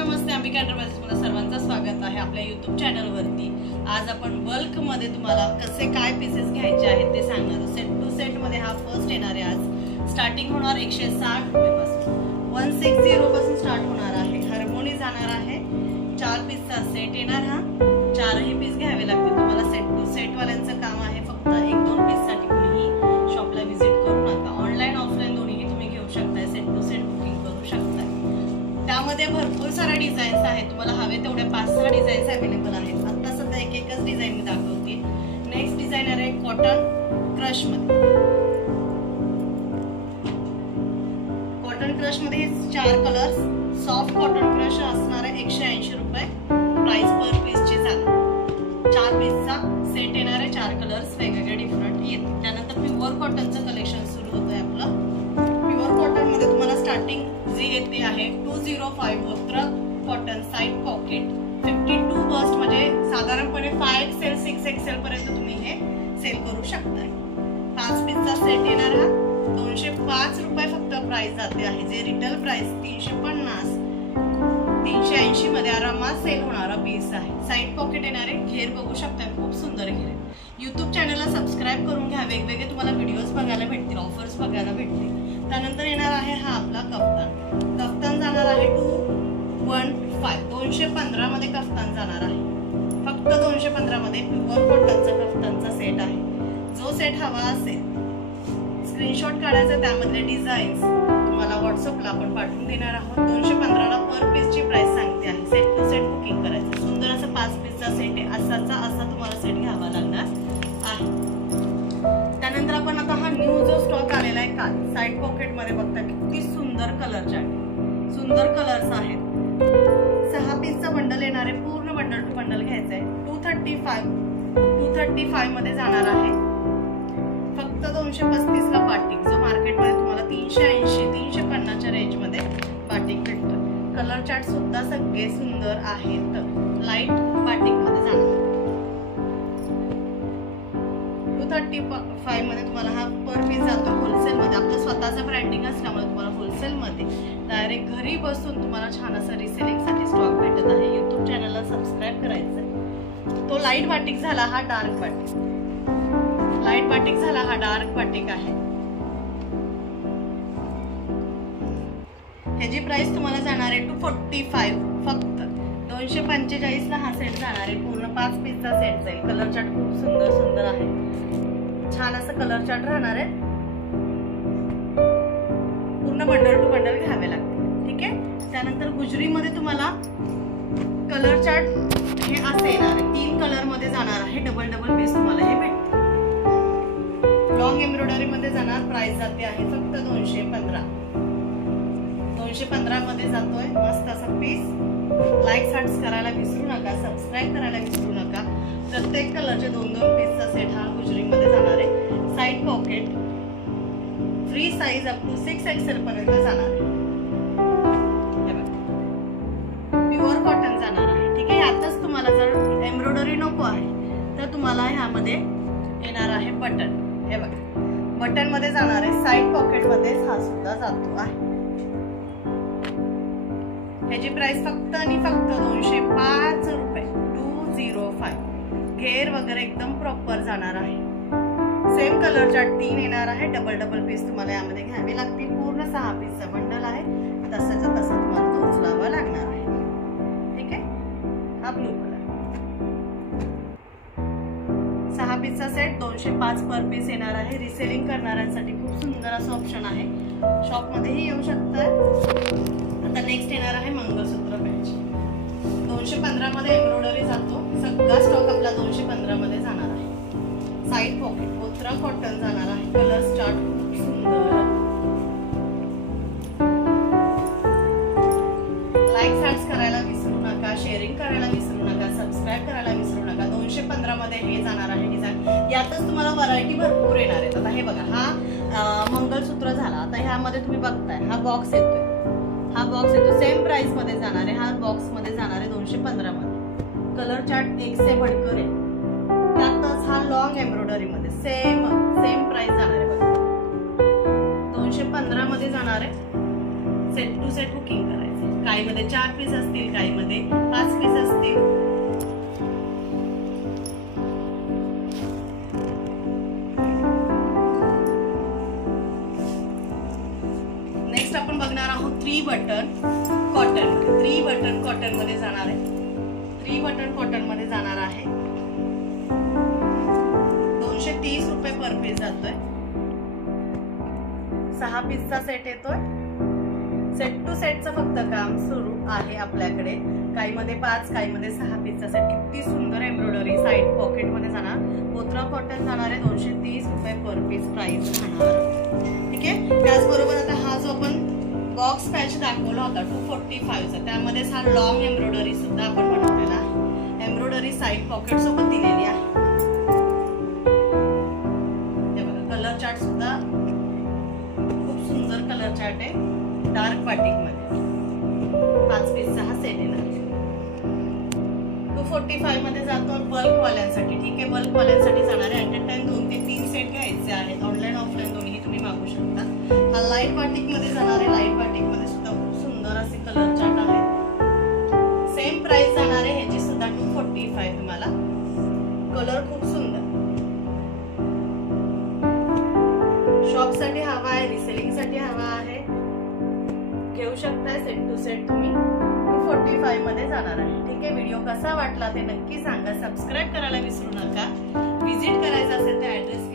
नमस्ते, Ambika enterprises मध्ये सर्वांचं स्वागत आहे आपल्या YouTube चॅनल वरती। आज आपण बल्क मध्ये तुम्हाला कसे काय पीसेस घ्यायचे आहेत ते सांगणार। सेट टू सेट मध्ये हा फर्स्ट येणार आहे। आज स्टार्टिंग होणार 160 रुपये पासून 160 पासून स्टार्ट होणार आहे। हार्मोनी जाणार आहे। 4 पीसचा सेट येणार। हा 4ही पीस घ्यावे लागतील तुम्हाला। सेट टू सेट वाल्यांचं काम आहे। फक्त 1-2 पीस साठी कोणीही शॉपला विजिट करू नका। ऑनलाइन ऑफलाइन दोन्हीही तुम्ही घेऊ शकता। सेट टू सेट बुकिंग करू शकता। त्यामध्ये भरपूर सारे डिझाईन्स आहेत। तुम्हाला हवे तेवढे 5-6 डिझाईन्स अवेलेबल आहेत। आता सध्या एकच डिझाइन मी दाखवते। नेक्स्ट डिझाइनर आहे कॉटन क्रश मध्ये। कॉटन क्रश मध्ये 4 कलर्स। सॉफ्ट कॉटन क्रश असणार आहे 180 रुपये। प्राइस पर पीस ची जाणार। 4 पीसचा सेट येणार आहे। 4 कलर्स वेगवेगळे डिफरंट येतील। त्यानंतर प्युअर कॉटनचं कलेक्शन सुरू होतंय आपलं। प्युअर कॉटन मध्ये तुम्हाला स्टार्टिंग जी येते आहे 205 वस्त्र कॉटन साइड पॉकेट 52 बस्ट म्हणजे साधारणपणे 5XL 6XL पर्यंत तुम्ही हे सेल करू शकता। 5 पीसचा सेट येणार हा 205 रुपये फक्त प्राइस जाते आहे। जे रिटेल प्राइस 350 380 मध्ये आरामात सेल होणारा पीस आहे। साइड पॉकेट येणारे घेर बघू शकता, खूप सुंदर घेर आहे। YouTube चॅनलला सबस्क्राइब करून घ्या। वेगवेगळे तुम्हाला व्हिडिओज बघायला भेटतील, ऑफर्स बघायला भेटतील। त्यानंतर येणार आहे हा आपला कफ्तान। कफ्तान जाणार आहे 215 215 मध्ये कफ्तान जाणार आहे। फक्त 215 मध्ये प्युअर कॉटनचा कफ्तानचा सेट आहे। जो सेट हवा असेल स्क्रीनशॉट काढायचा, त्यामधले डिझाईन्स तुम्हाला व्हॉट्सअपला आपण पाठवून देणार आहोत। 215 ला पर पीसची प्राइस सांगते आहे। सेट टू सेट बुकिंग करायचं। सुंदर असा 5 पीसचा सेट आहे। असा तुम्हाला सेट घ्यावा लागणार आहे। त्यानंतर आपण आता हा न्यू जो स्टॉक आलेला आहे काल साइड पॉकेट मध्ये बघता किती सुंदर कलर चार्ट, सुंदर कलर्स आहेत। 6 पीसचा बंडल येणार आहे। पूर्ण बंडल टू बंडल घ्यायचं आहे। 235 मध्ये जाणार आहे। फक्त 235 ला बाटिक, जो मार्केट मध्ये तुम्हाला 380 350 च्या रेंज मध्ये बाटिक भेटतं। कलर चार्ट सुद्धा सगळे सुंदर आहेत। लाईट बाटिक मध्ये जाणार। 235 मध्ये तुम्हाला हा पर पीस जातो होलसेल मध्ये। आपलं स्वतःचं ब्रँडिंग असल्यामुळे तुम्हाला होलसेल मध्ये डायरेक्ट घरी बसून तुम्हाला छान असं रिसेलिंग साठी स्टॉक भेटत आहे। YouTube चॅनलला सबस्क्राइब करायचं। तो लाईट बाटिक झाला, हा डार्क बाटिक। लाईट बाटिक झाला, हा डार्क बाटिक आहे। ह्याची प्राइस तुम्हाला जाणार आहे 245 फक्त 245 ला हा सेट जाणार आहे। पूर्ण 5 पीसचा सेट जाईल। कलर चार्ट खूप सुंदर सुंदर आहे। छान असं कलर चार्ट राहणार आहे। पूर्ण बंडल टू बंडल घ्यावे लागते। ठीक आहे। त्यानंतर गुजरी मध्ये तुम्हाला कलर चार्ट हे असे येणार आहे। 3 कलर मध्ये जाणार आहे। डबल पीस तुम्हाला हे भेटते। लॉंग एम्ब्रॉयडरी मध्ये जाणार। प्राइस जाते आहे फक्त 215 मध्ये जातोय। मस्त असा पीस। लाईक हार्ट्स करायला विसरू नका, सबस्क्राइब करायला विसरू नका। प्रत्येक कलरचे 2-2 पीसचा सेट हा गुजरी मध्ये जाणार आहे। Side pocket free size up to 6XL पर्यंत जाणार आहे। प्युअर कॉटन जाणार आहे। ठीक आहे। यातच तुम्हाला जर एम्ब्रॉयडरी नको आहे तर तुम्हाला ह्यामध्ये येणार आहे बटन। हे बघा, बटन मध्ये जाणार आहे। साइड पॉकेट मध्ये हा सुद्धा जातो आहे। ह्याची प्राइस फक्त आणि फक्त 205 रुपये 205। घेर वगैरे एकदम प्रॉपर जाणार आहे। सेम कलर चार्ट 3 येणार आहे। डबल पीस तुम्हाला यामध्ये घ्यावे लागतील। पूर्ण 6 पीसचा बंडल आहे। तसाचा तसा तुम्हाला तो उचलावा लागणार आहे। ठीक आहे। हा ब्लू कलर 6 पीसचा सेट 205 पर पीस येणार आहे। रिसेलिंग करणाऱ्यांसाठी खूप सुंदर असं ऑप्शन आहे। शॉप मध्येही येऊ शकतात। आता नेक्स्ट येणार आहे मंगळसूत्र पॅच। 215 मध्ये एम्ब्रॉयडरी जातो। सगळा स्टॉक आपला 215 मध्ये जाणार आहे। साइड पॉकेट कोत्रा कॉटन जाणार आहे। कलर चार्ट खूप सुंदर। लाईक हार्ट्स करायला विसरू नका, शेअरिंग करायला विसरू नका, सबस्क्राइब करायला विसरू नका। 215 मध्ये हे जाणार आहे डिझाईन। यातच तुम्हाला व्हरायटी भरपूर येणार आहेत। आता हे बघा, हा मंगळसूत्र झाला। आता ह्यामध्ये तुम्ही बघताय हा बॉक्स येतोय। हा बॉक्स येतो सेम प्राइस मध्ये जाणार आहे। हा बॉक्स मध्ये जाणार आहे 215 मध्ये। कलर चार्ट एक से बढ़कर आहे। त्यातच हा लॉंग एम्ब्रॉयडरी मध्ये सेम प्राइस जाणार आहे बघा। 215 मध्ये जाणार आहे। सेट टू सेट बुकिंग करायचं। काहीमध्ये 4 पीस असतील, काहीमध्ये 5 पीस असतील. नेक्स्ट आपण बघणार आहोत 3 बटन कॉटन. 3 बटन कॉटन मध्ये जाणार आहे. 3 बटन कॉटन मध्ये जाणार आहे. 230 रुपये पर पीस जातोय. 6 पीसचा सेट येतोय. सेट टू सेटचं फक्त काम सुरू आहे आपल्याकडे. काहीमध्ये 5, काहीमध्ये 6 पीसचा सेट. किती सुंदर एम्ब्रॉयडरी. साइड पॉकेट मध्ये जाणार. पोत्रा कॉटन जाणार आहे. 230 रुपये पर पीस प्राइस राहणार. ठीक आहे. त्याचबरोबर आता हा जो आपण बॉक्स पॅच दाखवला होता 245 चा, त्यामध्ये हा लॉंग एम्ब्रॉयडरी सुद्धा आपण बनवलेला आहे. एम्ब्रॉयडरी साइड पॉकेट सोबत दिलेली आहे. हे बघा, कलर चार्ट सुद्धा खूप सुंदर कलर चार्ट आहे. डार्क बाटिक मध्ये 5 पीसचा हा सेट येणार. 245 मध्ये जातो बल्क वाल्यांसाठी. ठीक आहे, बल्क वाल्यांसाठी जाणार आहे. ऍट अ टाइम 2 ते 3 सेट घ्यायचे आहेत. ऑनलाईन ऑफलाईन दोन्ही तुम्ही मागू शकता. हा लाईट बाटिक मध्ये जाणार आहे. लाईट बाटिक मध्ये सुद्धा खूप सुंदर असे कलर चार्ट आहे. सेम प्राइस जाणार आहे ह्याची सुद्धा 245. तुम्हाला कलर खूप सुंदर. शॉप साठी हवा आहे, रिसेलिंग साठी हवा आहे, घेऊ शकताय. सेट टू सेट तुम्ही 245 मध्ये जाणार आहे. ठीक आहे. व्हिडिओ कसा वाटला ते नक्की सांगा. सबस्क्राईब करायला विसरू नका. विजिट करायचं असेल तर ऍड्रेस